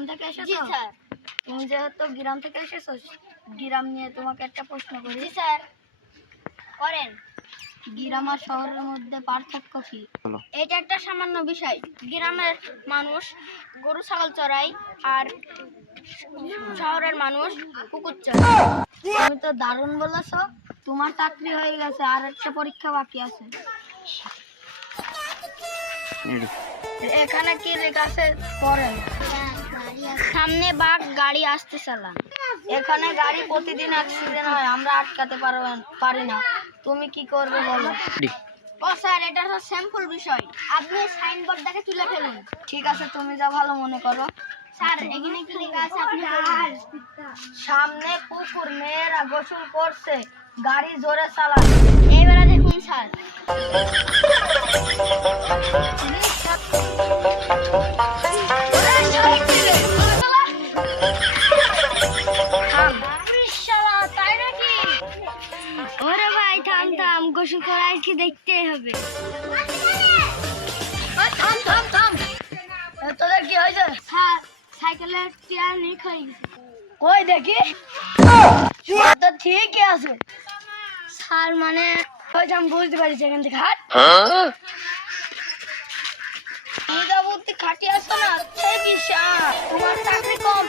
গ্রাম থেকে এসেছো? জি স্যার। তুমি যেহেতু গ্রাম থেকে এসেছো, গ্রাম নিয়ে তোমাকে একটা প্রশ্ন করি। জি স্যার, করেন। গ্রাম আর শহরের মধ্যে পার্থক্য কি? এটা একটা সামান্য বিষয়। গ্রামের মানুষ গরু ছাগল চড়ায় আর শহরের মানুষ পুকুর চড়ায়। তুমি তো দারুণ বলেছো। তোমার চাকরি হয়ে গেছে, আর একটা পরীক্ষা বাকি আছে। এখানে কি লেখা আছে পড়েন। সামনে বাঘ, গাড়ি আসতে চালান। এখানে গাড়ি প্রতিদিন অ্যাক্সিডেন্ট হয়, আমরা আটকাতে পারি না। তুমি কি করবে বলো? ও স্যার, এটা হচ্ছে স্যাম্পল বিষয়। আপনি সাইনবোর্ড দেখে তুলে ফেলুন। ঠিক আছে, তুমি যা ভালো মনে করো। স্যার, এখানে কি লেখা আছে আপনি পড়ুন। সামনে পুকুর, মেয়েরা গোসল করছে, গাড়ি জোরে চালান। এইবারে দেখুন স্যার। তাই নাকি? ওরে ভাই, থাম থাম, গোসল করা কি দেখতে হবে। থাম থাম থাম, তোদের কি হয়েছে? স্যার, সাইকেলের টায়ার লিক হয়ে গেছে। কই দেখি। তো ঠিকই আছে স্যার, মানে ওই যে আমি বুঝতে পারছি, এখান থেকে হাট। তুমি যা বুদ্ধি খাটিয়ে আসছো না, সেই বিশাল। তোমার চাকরি কম।